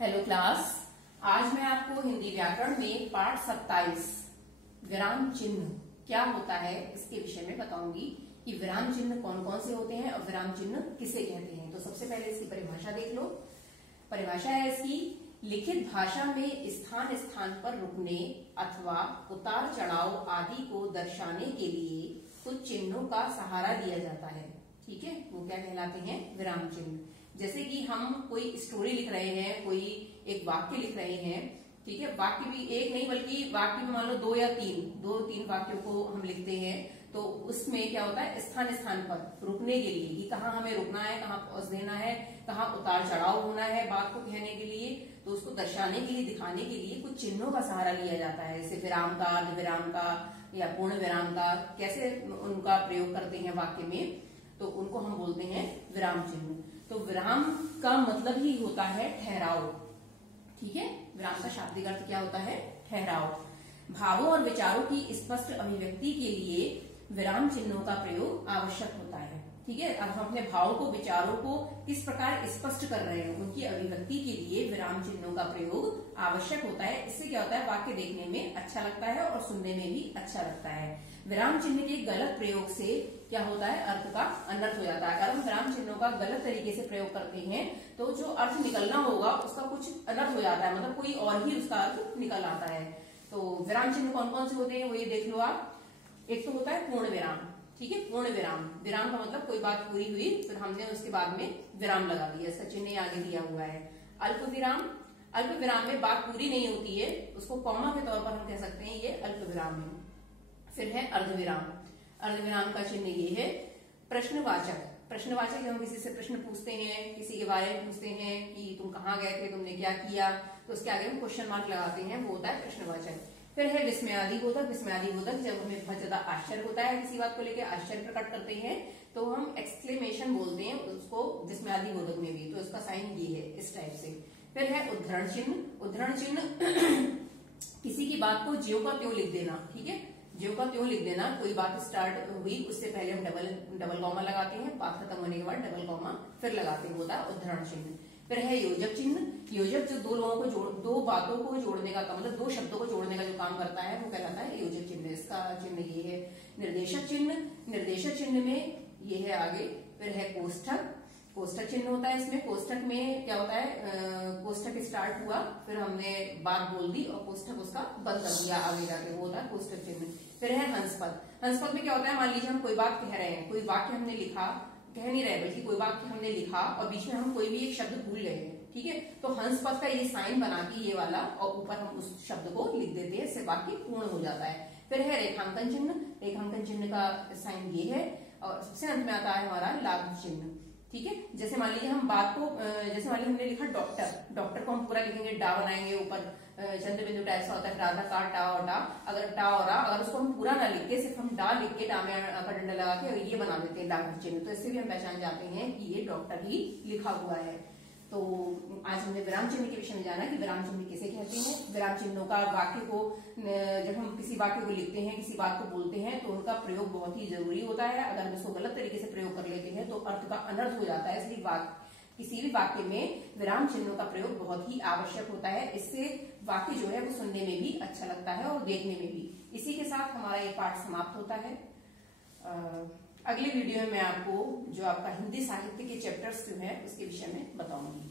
Hello class. आज मैं आपको हिंदी व्याकरण में पाठ 27 विराम चिन्ह क्या होता है इसके विषय में बताऊंगी कि विराम चिन्ह कौन कौन से होते हैं और विराम चिन्ह किसे कहते हैं। तो सबसे पहले इसकी परिभाषा देख लो। परिभाषा है इसकी, लिखित भाषा में स्थान स्थान पर रुकने अथवा उतार चढ़ाव आदि को दर्शाने के लिए कुछ चिन्हों का सहारा लिया जाता है। ठीक है, वो क्या कहलाते हैं? विराम चिन्ह। जैसे कि हम कोई स्टोरी लिख रहे हैं, कोई एक वाक्य लिख रहे हैं, ठीक है, वाक्य भी एक नहीं बल्कि वाक्य में मान लो दो तीन वाक्यों को हम लिखते हैं, तो उसमें क्या होता है, स्थान स्थान पर रुकने के लिए कि कहाँ हमें रुकना है, कहाँ पॉज देना है, कहाँ उतार चढ़ाव होना है बात को कहने के लिए, तो उसको दर्शाने के लिए, दिखाने के लिए कुछ चिन्हों का सहारा लिया जाता है। जैसे विराम का, अर्धविराम का या पूर्ण विराम का, कैसे उनका प्रयोग करते हैं वाक्य में, तो उनको हम बोलते हैं विराम चिन्ह। तो विराम का मतलब ही होता है ठहराव। ठीक है, विराम का शाब्दिक अर्थ क्या होता है? ठहराव। भावों और विचारों की स्पष्ट अभिव्यक्ति के लिए विराम चिन्हों का प्रयोग आवश्यक होता है। ठीक है, अब हम अपने भावों को, विचारों को किस प्रकार स्पष्ट कर रहे हैं, उनकी अभिव्यक्ति के लिए विराम चिन्हों का प्रयोग आवश्यक होता है। इससे क्या होता है, वाक्य देखने में अच्छा लगता है और सुनने में भी अच्छा लगता है। विराम चिन्ह के गलत प्रयोग से क्या होता है, अर्थ का अनर्थ हो जाता है। अगर हम विराम चिन्हों का गलत तरीके से प्रयोग करते हैं तो जो अर्थ निकलना होगा उसका कुछ अनर्थ हो जाता है, मतलब कोई और ही उसका अर्थ निकल आता है। तो विराम चिन्ह कौन कौन से होते हैं वो ये देख लो आप। एक तो होता है पूर्ण विराम। ठीक है, पूर्ण विराम। विराम का मतलब कोई बात पूरी हुई, फिर हमने उसके बाद में विराम लगा दिया, इसका चिन्ह आगे दिया हुआ है। अल्प विराम। अल्प विराम में बात पूरी नहीं होती है, उसको कॉमा के तौर पर हम कह सकते हैं ये अल्प विराम है। फिर है अर्धविराम। अर्धविराम का चिन्ह ये है। प्रश्नवाचक। प्रश्नवाचक हम किसी से प्रश्न पूछते हैं, किसी के बारे में पूछते हैं कि तुम कहाँ गए थे, तुमने क्या किया, तो उसके आगे हम क्वेश्चन मार्क लगाते हैं, वो होता है प्रश्नवाचक। फिर है विस्मयादि बोधक। विस्मयादि बोधक जब हमें बहुत ज्यादा आश्चर्य होता है, किसी बात को लेकर आश्चर्य प्रकट करते हैं तो हम एक्सक्लेमेशन बोलते हैं उसको विस्मयादि बोधक में भी, तो इसका साइन ये है इस टाइप से। फिर है उद्धरण चिन्ह। उद्धरण चिन्ह किसी की बात को ज्यों का त्यों लिख देना। ठीक है, ज्यों का त्यों लिख देना। कोई बात स्टार्ट हुई उससे पहले हम डबल कॉमा लगाते हैं, बात खत्म होने के बाद डबल कॉमा फिर लगाते हैं, होता है उद्धरण चिन्ह। फिर है योजक चिन्ह। योजक जो दो लोगों को दो बातों को जोड़ने का, मतलब दो शब्दों को जोड़ने का जो काम करता है वो कहलाता है योजक चिन्ह। इसका चिन्ह ये है। निर्देशक चिन्ह। निर्देशक चिन्ह में ये है आगे। फिर है कोष्ठक। कोष्ठक चिन्ह होता है इसमें। कोष्ठक में क्या होता है, कोष्ठक स्टार्ट हुआ, फिर हमने बात बोल दी और कोष्ठक उसका बंद कर दिया आगे जाके, वो होता है कोष्ठक चिन्ह। फिर है हंसपद। हंसपद में क्या होता है, मान लीजिए हम कोई बात कह रहे हैं, कोई वाक्य हमने लिखा, कह नहीं रहे बल्कि कोई वाक्य हमने लिखा और बीच में हम कोई भी एक शब्द भूल गए। ठीक है, तो हंसपद का ये साइन बना के ये वाला और ऊपर हम उस शब्द को लिख देते हैं, इससे वाक्य पूर्ण हो जाता है। फिर है रेखांकन चिन्ह। रेखांकन चिन्ह का साइन ये है। और सबसे अंत में आता है हमारा लाघव चिन्ह। ठीक है, जैसे मान लीजिए हम बात को, जैसे मान लीजिए हमने लिखा डॉक्टर, डॉक्टर को हम पूरा लिखेंगे, डा बनाएंगे, ऊपर चंद्र बिंदु टाइप सा होता है, राधा का टा और डा। अगर टा और रा, अगर उसको हम पूरा ना लिख के सिर्फ हम डा लिख के, डा में का डंडा लगा के ये बना देते हैं लाघव चिन्ह, तो इससे भी हम पहचान जाते हैं कि ये डॉक्टर ही लिखा हुआ है। तो आज हमने विराम चिन्ह के विषय में जाना कि विराम चिन्ह किसे कहते हैं। विराम चिन्हों का वाक्य को, जब हम किसी वाक्य को लिखते हैं, किसी बात को बोलते हैं, तो उनका प्रयोग बहुत ही जरूरी होता है। अगर हम उसको गलत तरीके से प्रयोग कर लेते हैं तो अर्थ का अनर्थ हो जाता है। इसलिए किसी भी वाक्य में विराम चिन्हों का प्रयोग बहुत ही आवश्यक होता है। इससे वाक्य जो है वो सुनने में भी अच्छा लगता है और देखने में भी। इसी के साथ हमारा ये पाठ समाप्त होता है। अगले वीडियो में मैं आपको जो आपका हिंदी साहित्य के चैप्टर्स जो है उसके विषय में बताऊंगी।